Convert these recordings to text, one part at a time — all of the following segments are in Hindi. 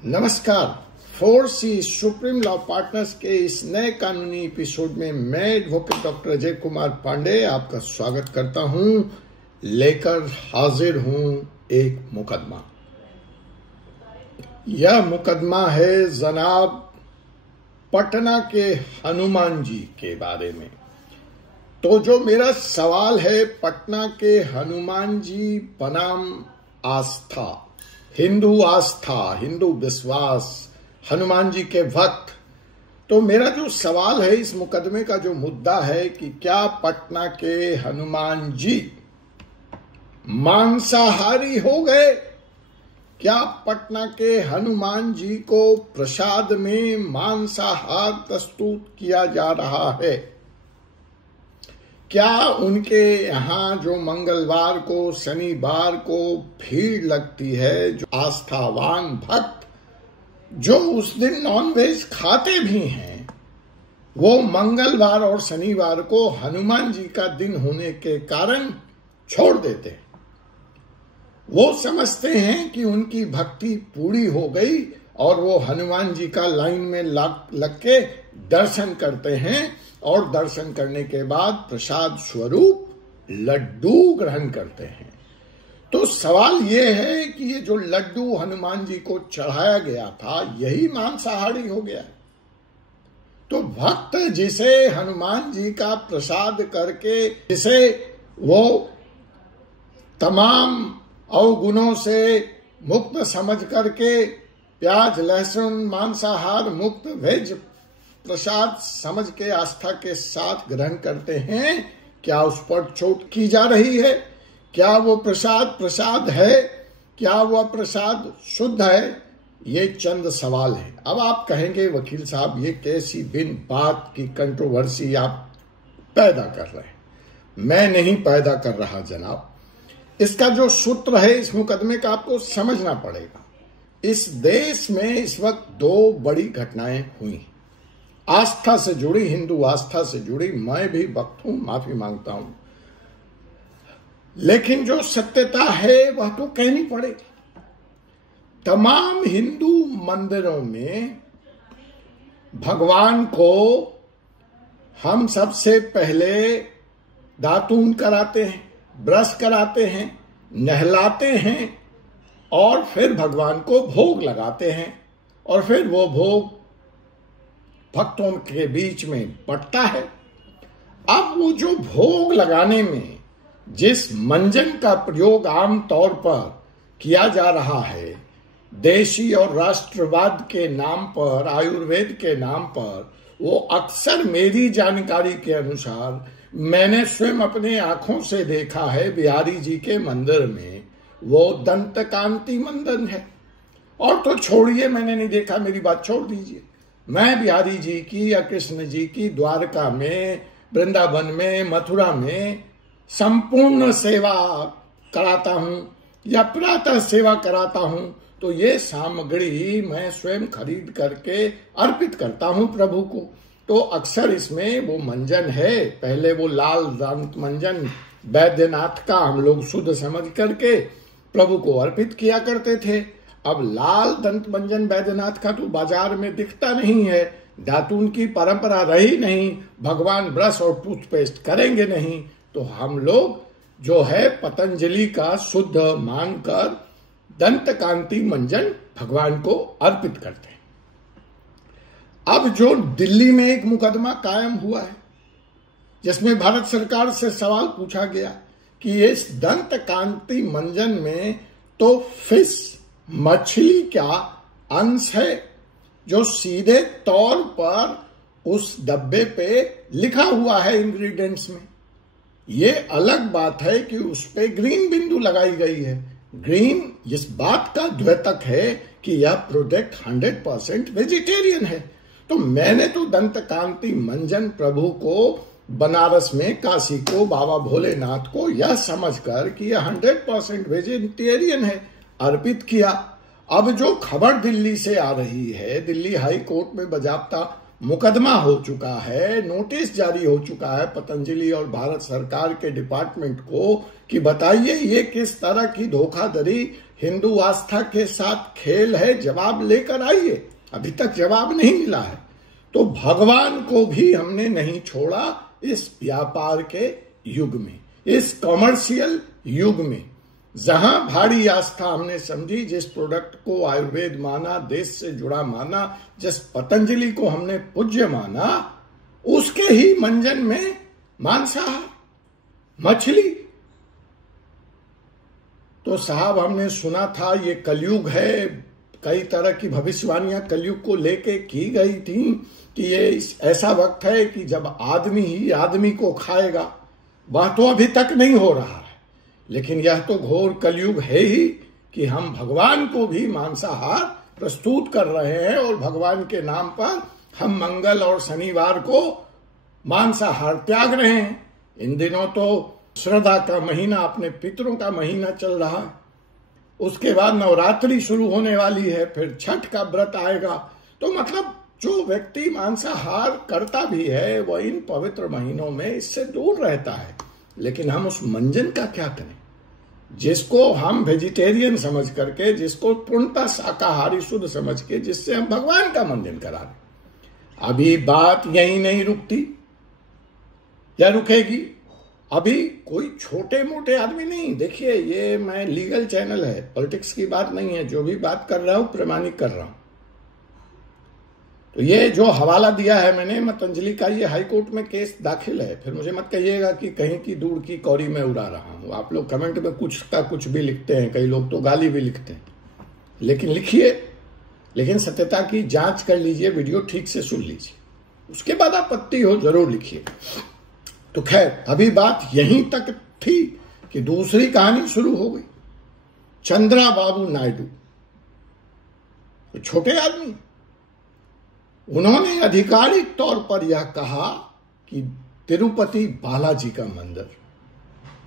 नमस्कार। 4C सुप्रीम लॉ पार्टनर्स के इस नए कानूनी एपिसोड में मैं एडवोकेट डॉक्टर अजय कुमार पांडे आपका स्वागत करता हूं। लेकर हाजिर हूं एक मुकदमा। यह मुकदमा है जनाब पटना के हनुमान जी के बारे में। तो जो मेरा सवाल है, पटना के हनुमान जी बनाम आस्था, हिंदू विश्वास, हनुमान जी के भक्त। तो मेरा जो सवाल है, इस मुकदमे का जो मुद्दा है कि क्या पटना के हनुमान जी मांसाहारी हो गए? क्या पटना के हनुमान जी को प्रसाद में मांसाहार प्रस्तुत किया जा रहा है? क्या उनके यहाँ जो मंगलवार को, शनिवार को भीड़ लगती है, जो आस्थावान भक्त जो उस दिन नॉनवेज खाते भी हैं, वो मंगलवार और शनिवार को हनुमान जी का दिन होने के कारण छोड़ देते हैं? वो समझते हैं कि उनकी भक्ति पूरी हो गई और वो हनुमान जी का लाइन में लग के दर्शन करते हैं और दर्शन करने के बाद प्रसाद स्वरूप लड्डू ग्रहण करते हैं। तो सवाल ये है कि ये जो लड्डू हनुमान जी को चढ़ाया गया था, यही मांसाहारी हो गया? तो भक्त जिसे हनुमान जी का प्रसाद करके, जिसे वो तमाम अवगुणों से मुक्त समझ करके, प्याज लहसुन मांसाहार मुक्त वेज प्रसाद समझ के आस्था के साथ ग्रहण करते हैं, क्या उस पर चोट की जा रही है? क्या वो प्रसाद है? क्या वह प्रसाद शुद्ध है? ये चंद सवाल है। अब आप कहेंगे वकील साहब, ये कैसी बिन बात की कंट्रोवर्सी आप पैदा कर रहे हैं? मैं नहीं पैदा कर रहा जनाब। इसका जो सूत्र है इस मुकदमे का, आपको समझना पड़ेगा। इस देश में इस वक्त दो बड़ी घटनाएं हुई, आस्था से जुड़ी, हिंदू आस्था से जुड़ी। मैं भी वक्त हूं, माफी मांगता हूं, लेकिन जो सत्यता है वह तो कहनी पड़ेगी। तमाम हिंदू मंदिरों में भगवान को हम सबसे पहले दातून कराते हैं, ब्रश कराते हैं, नहलाते हैं और फिर भगवान को भोग लगाते हैं और फिर वो भोग भक्तों के बीच में बंटता है। अब वो जो भोग लगाने में जिस मंजन का प्रयोग आम तौर पर किया जा रहा है, देशी और राष्ट्रवाद के नाम पर, आयुर्वेद के नाम पर, वो अक्सर मेरी जानकारी के अनुसार मैंने स्वयं अपने आंखों से देखा है, बिहारी जी के मंदिर में वो दंतकांति मंदन है। और तो छोड़िए, मैंने नहीं देखा, मेरी बात छोड़ दीजिए। मैं बिहारी जी की या कृष्ण जी की द्वारका में, वृंदावन में, मथुरा में संपूर्ण सेवा कराता हूं या प्रातः सेवा कराता हूं, तो ये सामग्री मैं स्वयं खरीद करके अर्पित करता हूं प्रभु को। तो अक्सर इसमें वो मंजन है, पहले वो लाल दंत मंजन बैद्यनाथ का हम लोग शुद्ध समझ करके प्रभु को अर्पित किया करते थे। अब लाल दंत मंजन बैद्यनाथ का तो बाजार में दिखता नहीं है, दातून की परंपरा रही नहीं, भगवान ब्रश और टूथपेस्ट करेंगे नहीं, तो हम लोग जो है पतंजलि का शुद्ध मानकर दंतकांति मंजन भगवान को अर्पित करते हैं। अब जो दिल्ली में एक मुकदमा कायम हुआ है, जिसमें भारत सरकार से सवाल पूछा गया कि इस दंतकांति मंजन में तो फिश, मछली क्या अंश है, जो सीधे तौर पर उस डब्बे पे लिखा हुआ है इंग्रेडिएंट्स में। ये अलग बात है कि उस पे ग्रीन बिंदु लगाई गई है। ग्रीन इस बात का द्योतक है कि यह प्रोडक्ट 100% वेजिटेरियन है। तो मैंने तो दंतकांति मंजन प्रभु को, बनारस में काशी को, बाबा भोलेनाथ को यह समझकर कि यह 100% वेजिटेरियन है, अर्पित किया। अब जो खबर दिल्ली से आ रही है, दिल्ली हाई कोर्ट में बाजाप्ता मुकदमा हो चुका है, नोटिस जारी हो चुका है पतंजलि और भारत सरकार के डिपार्टमेंट को कि बताइए ये किस तरह की धोखाधड़ी हिंदू आस्था के साथ खेल है, जवाब लेकर आइए। अभी तक जवाब नहीं मिला है। तो भगवान को भी हमने नहीं छोड़ा इस व्यापार के युग में, इस कॉमर्शियल युग में, जहां भारी आस्था हमने समझी, जिस प्रोडक्ट को आयुर्वेद माना, देश से जुड़ा माना, जिस पतंजलि को हमने पूज्य माना, उसके ही मंजन में मांसाहार, मछली। तो साहब हमने सुना था ये कलयुग है, कई तरह की भविष्यवाणियां कलयुग को लेके की गई थी कि ये ऐसा वक्त है कि जब आदमी ही आदमी को खाएगा। वह तो अभी तक नहीं हो रहा है, लेकिन यह तो घोर कलयुग है ही कि हम भगवान को भी मांसाहार प्रस्तुत कर रहे हैं और भगवान के नाम पर हम मंगल और शनिवार को मांसाहार त्याग रहे हैं। इन दिनों तो श्रद्धा का महीना, अपने पितरों का महीना चल रहा है, उसके बाद नवरात्रि शुरू होने वाली है, फिर छठ का व्रत आएगा। तो मतलब जो व्यक्ति मांसाहार करता भी है वह इन पवित्र महीनों में इससे दूर रहता है। लेकिन हम उस मंजन का क्या करें जिसको हम वेजिटेरियन समझ करके, जिसको पूर्णतः शाकाहारी शुद्ध समझ के, जिससे हम भगवान का मंजन करा रहे। अभी बात यही नहीं रुकती या रुकेगी। अभी कोई छोटे मोटे आदमी नहीं, देखिए ये मैं लीगल चैनल है, पॉलिटिक्स की बात नहीं है, जो भी बात कर रहा हूं प्रमाणिक कर रहा हूं। तो ये जो हवाला दिया है मैंने पतंजलि का, ये हाईकोर्ट में केस दाखिल है। फिर मुझे मत कहिएगा कि कहीं की दूर की कौड़ी में उड़ा रहा हूं। आप लोग कमेंट में कुछ का कुछ भी लिखते हैं, कई लोग तो गाली भी लिखते हैं, लेकिन लिखिए, लेकिन सत्यता की जांच कर लीजिए, वीडियो ठीक से सुन लीजिए, उसके बाद आपत्ति हो जरूर लिखिए। तो खैर अभी बात यहीं तक थी कि दूसरी कहानी शुरू हो गई। चंद्राबाबू नायडू, तो छोटे आदमी, उन्होंने आधिकारिक तौर पर यह कहा कि तिरुपति बालाजी का मंदिर,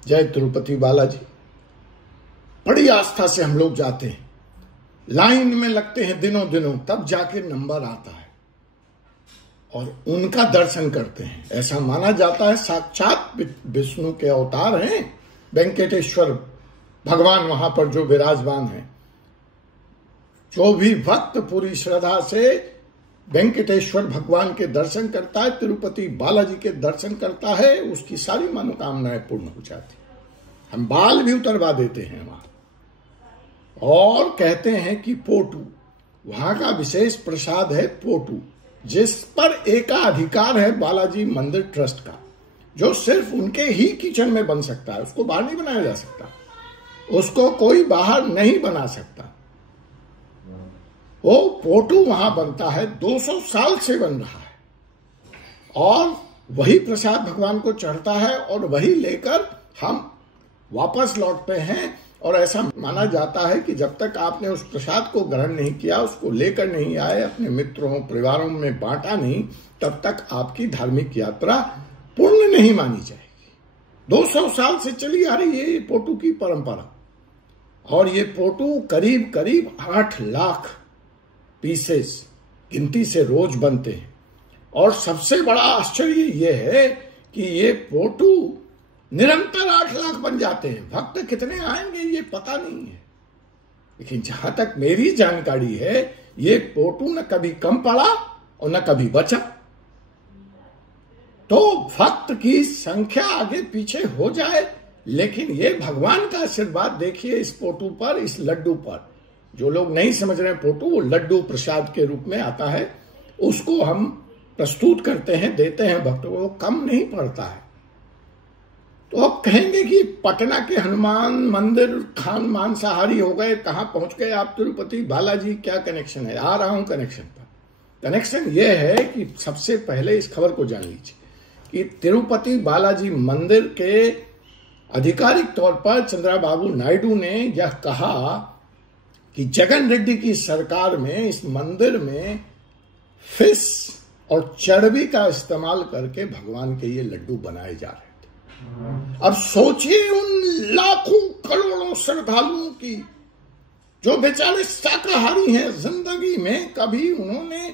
जय तिरुपति बालाजी, बड़ी आस्था से हम लोग जाते हैं, लाइन में लगते हैं दिनों दिनों, तब जाके नंबर आता है और उनका दर्शन करते हैं। ऐसा माना जाता है साक्षात विष्णु के अवतार हैं वेंकटेश्वर भगवान, वहां पर जो विराजमान है। जो भी भक्त पूरी श्रद्धा से वेंकटेश्वर भगवान के दर्शन करता है, तिरुपति बालाजी के दर्शन करता है, उसकी सारी मनोकामनाएं पूर्ण हो जाती। हम बाल भी उतरवा देते हैं वहां और कहते हैं कि पोटू, वहां का विशेष प्रसाद है पोटू, जिस पर एकाधिकार है बालाजी मंदिर ट्रस्ट का, जो सिर्फ उनके ही किचन में बन सकता है, उसको बाहर नहीं बनाया जा सकता, उसको कोई बाहर नहीं बना सकता। वो पोटू वहां बनता है, 200 साल से बन रहा है और वही प्रसाद भगवान को चढ़ता है और वही लेकर हम वापस लौटते हैं। और ऐसा माना जाता है कि जब तक आपने उस प्रसाद को ग्रहण नहीं किया, उसको लेकर नहीं आए, अपने मित्रों परिवारों में बांटा नहीं, तब तक आपकी धार्मिक यात्रा पूर्ण नहीं मानी जाएगी। 200 साल से चली आ रही है ये पोटू की परंपरा और ये पोटू करीब करीब 8 लाख पीसेस गिनती से रोज बनते हैं। और सबसे बड़ा आश्चर्य ये है कि ये पोटू निरंतर 8 लाख बन जाते हैं। भक्त कितने आएंगे ये पता नहीं है, लेकिन जहां तक मेरी जानकारी है ये पोटू न कभी कम पड़ा और न कभी बचा। तो भक्त की संख्या आगे पीछे हो जाए, लेकिन ये भगवान का आशीर्वाद देखिए इस पोटू पर, इस लड्डू पर। जो लोग नहीं समझ रहे पोटू, वो लड्डू प्रसाद के रूप में आता है, उसको हम प्रस्तुत करते हैं, देते हैं भक्तों को, कम नहीं पड़ता है। तो अब कहेंगे कि पटना के हनुमान मंदिर खान मांसाहारी हो गए, कहां पहुंच गए आप तिरुपति बालाजी, क्या कनेक्शन है? आ रहा हूं कनेक्शन पर। कनेक्शन यह है कि सबसे पहले इस खबर को जान लीजिए कि तिरुपति बालाजी मंदिर के आधिकारिक तौर पर चंद्राबाबू नायडू ने यह कहा कि जगन रेड्डी की सरकार में इस मंदिर में फिश और चर्बी का इस्तेमाल करके भगवान के ये लड्डू बनाए जा रहे थे। अब सोचिए उन लाखों करोड़ों श्रद्धालुओं की जो बेचारे शाकाहारी हैं, जिंदगी में कभी उन्होंने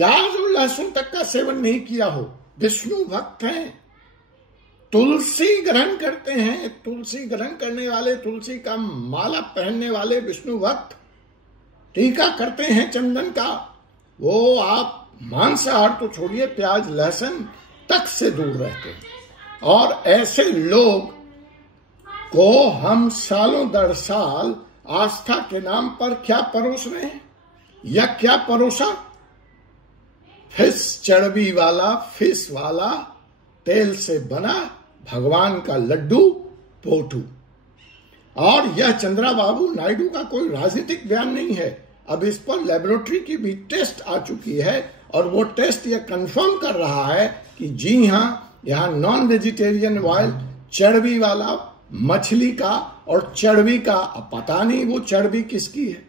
प्याज और लहसुन तक का सेवन नहीं किया हो, विष्णु भक्त हैं, तुलसी ग्रहण करते हैं, तुलसी ग्रहण करने वाले, तुलसी का माला पहनने वाले विष्णु भक्त, टीका करते हैं चंदन का, वो आप मांसाहार तो छोड़िए, प्याज लहसुन तक से दूर रहते हैं। और ऐसे लोग को हम सालों दर साल आस्था के नाम पर क्या परोस रहे हैं, या क्या परोसा? फिश चर्बी वाला, फिश वाला, तेल से बना भगवान का लड्डू पोटू। और यह चंद्रबाबू नायडू का कोई राजनीतिक बयान नहीं है, अब इस पर लेबोरेटरी की भी टेस्ट आ चुकी है और वो टेस्ट यह कंफर्म कर रहा है कि जी हां, यहां नॉन वेजिटेरियन ऑयल चर्बी वाला मछली का, और चर्बी का पता नहीं वो चर्बी किसकी है,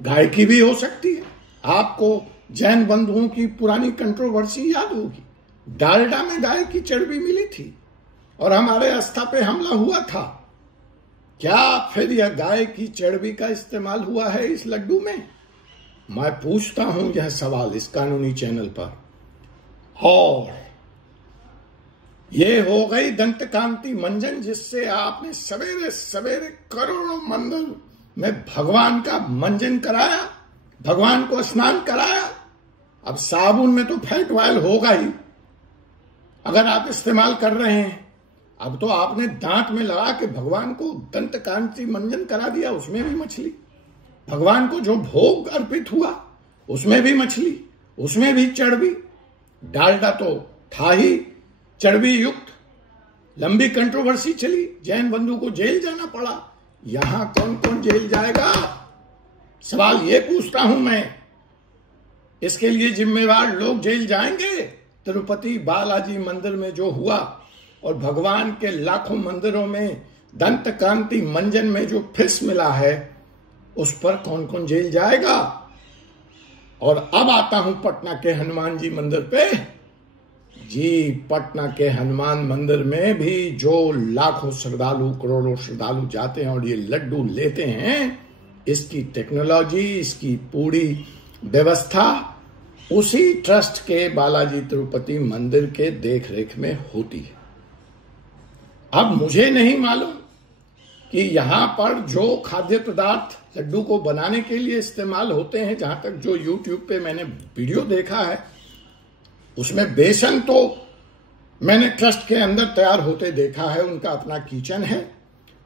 गाय की भी हो सकती है। आपको जैन बंधुओं की पुरानी कंट्रोवर्सी याद होगी, डालडा में गाय की चर्बी मिली थी और हमारे आस्था पे हमला हुआ था। क्या फिर यह गाय की चर्बी का इस्तेमाल हुआ है इस लड्डू में? मैं पूछता हूं यह सवाल इस कानूनी चैनल पर। और ये हो गई दंत कांति मंजन, जिससे आपने सवेरे सवेरे करोड़ों मंदिर में भगवान का मंजन कराया, भगवान को स्नान कराया। अब साबुन में तो फैट ऑयल होगा ही, अगर आप इस्तेमाल कर रहे हैं। अब तो आपने दांत में लगा के भगवान को दंत कांति मंजन करा दिया, उसमें भी मछली। भगवान को जो भोग अर्पित हुआ उसमें भी मछली, उसमें भी चर्बी। डालडा तो था ही चर्बी युक्त। लंबी कंट्रोवर्सी चली, जैन बंधु को जेल जाना पड़ा। यहां कौन कौन जेल जाएगा, सवाल ये पूछता हूं मैं। इसके लिए जिम्मेवार लोग जेल जाएंगे। तिरुपति बालाजी मंदिर में जो हुआ और भगवान के लाखों मंदिरों में दंत कांति मंजन में जो फिश मिला है, उस पर कौन कौन जेल जाएगा। और अब आता हूं पटना के हनुमान जी मंदिर पे। जी, पटना के हनुमान मंदिर में भी जो लाखों श्रद्धालु, करोड़ों श्रद्धालु जाते हैं और ये लड्डू लेते हैं, इसकी टेक्नोलॉजी, इसकी पूरी व्यवस्था उसी ट्रस्ट के बालाजी तिरुपति मंदिर के देखरेख में होती है। अब मुझे नहीं मालूम कि यहां पर जो खाद्य पदार्थ लड्डू को बनाने के लिए इस्तेमाल होते हैं, जहां तक जो YouTube पे मैंने वीडियो देखा है, उसमें बेसन तो मैंने ट्रस्ट के अंदर तैयार होते देखा है। उनका अपना किचन है,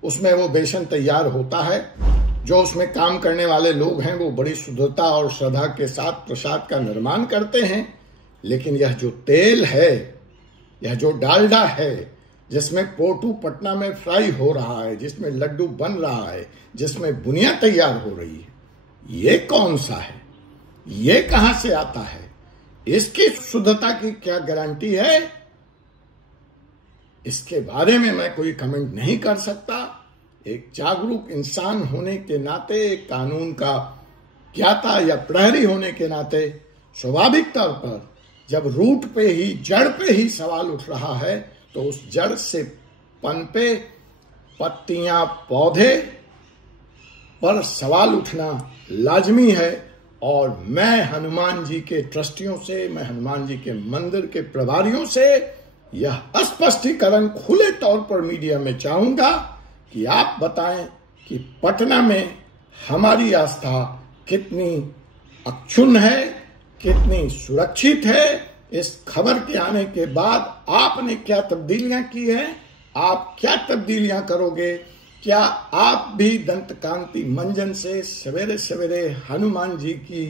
उसमें वो बेसन तैयार होता है। जो उसमें काम करने वाले लोग हैं वो बड़ी शुद्धता और श्रद्धा के साथ प्रसाद का निर्माण करते हैं। लेकिन यह जो तेल है, यह जो डालडा है, जिसमें पोटू पटना में फ्राई हो रहा है, जिसमें लड्डू बन रहा है, जिसमें बुनिया तैयार हो रही है, ये कौन सा है, ये कहां से आता है, इसकी शुद्धता की क्या गारंटी है, इसके बारे में मैं कोई कमेंट नहीं कर सकता। एक जागरूक इंसान होने के नाते, एक कानून का ज्ञाता या प्रहरी होने के नाते, स्वाभाविक तौर पर जब रूट पे ही, जड़ पे ही सवाल उठ रहा है, तो उस जड़ से पनपे पत्तियां, पौधे पर सवाल उठना लाजमी है। और मैं हनुमान जी के ट्रस्टियों से, मैं हनुमान जी के मंदिर के प्रभारियों से यह स्पष्टीकरण खुले तौर पर मीडिया में चाहूंगा कि आप बताएं कि पटना में हमारी आस्था कितनी अक्षुण्ण है, कितनी सुरक्षित है। इस खबर के आने के बाद आपने क्या तब्दीलियां की हैं, आप क्या तब्दीलियां करोगे? क्या आप भी दंत कांति मंजन से सवेरे सवेरे हनुमान जी की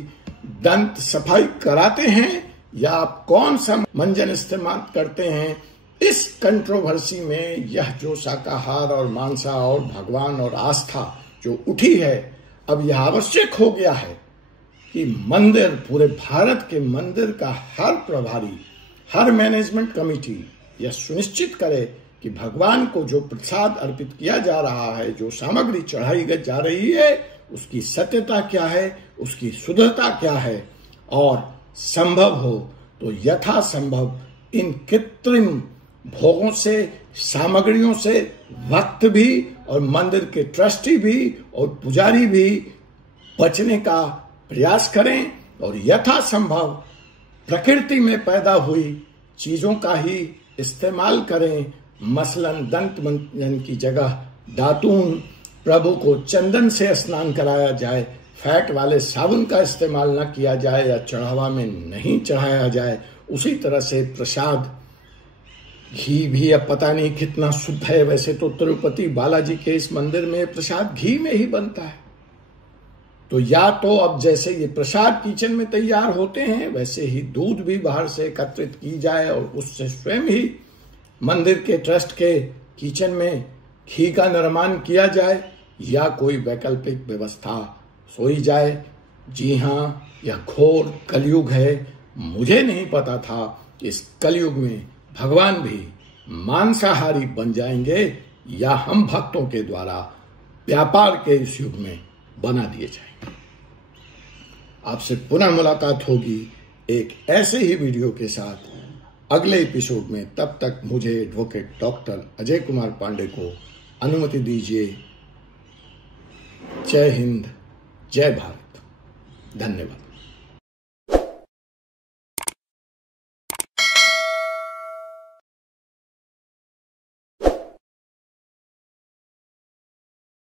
दंत सफाई कराते हैं, या आप कौन सा मंजन इस्तेमाल करते हैं? इस कंट्रोवर्सी में यह जो शाकाहार और मांसाहार और भगवान और आस्था जो उठी है, अब यह आवश्यक हो गया है कि मंदिर, पूरे भारत के मंदिर का हर प्रभारी, हर मैनेजमेंट कमेटी यह सुनिश्चित करे कि भगवान को जो प्रसाद अर्पित किया जा रहा है, जो सामग्री चढ़ाई जा रही है, उसकी सत्यता क्या है, उसकी शुद्धता क्या है। और संभव हो तो यथासंभव इन कृत्रिम भोगों से, सामग्रियों से भक्त भी और मंदिर के ट्रस्टी भी और पुजारी भी बचने का प्रयास करें और यथासंभव प्रकृति में पैदा हुई चीजों का ही इस्तेमाल करें। मसलन दंत मंजन की जगह दातून, प्रभु को चंदन से स्नान कराया जाए, फैट वाले साबुन का इस्तेमाल न किया जाए या चढ़ावा में नहीं चढ़ाया जाए। उसी तरह से प्रसाद, घी भी अब पता नहीं कितना शुद्ध है। वैसे तो तिरुपति बालाजी के इस मंदिर में प्रसाद घी में ही बनता है। तो या तो अब जैसे ये प्रसाद किचन में तैयार होते हैं, वैसे ही दूध भी बाहर से एकत्रित की जाए और उससे स्वयं ही मंदिर के ट्रस्ट के किचन में घी का निर्माण किया जाए, या कोई वैकल्पिक व्यवस्था सोई जाए। जी हाँ, यह घोर कलयुग है। मुझे नहीं पता था कि इस कलयुग में भगवान भी मांसाहारी बन जाएंगे या हम भक्तों के द्वारा व्यापार के इस युग में बना दिए जाएंगे। आपसे पुनः मुलाकात होगी एक ऐसे ही वीडियो के साथ अगले एपिसोड में। तब तक मुझे एडवोकेट डॉक्टर अजय कुमार पांडे को अनुमति दीजिए। जय हिंद, जय भारत, धन्यवाद।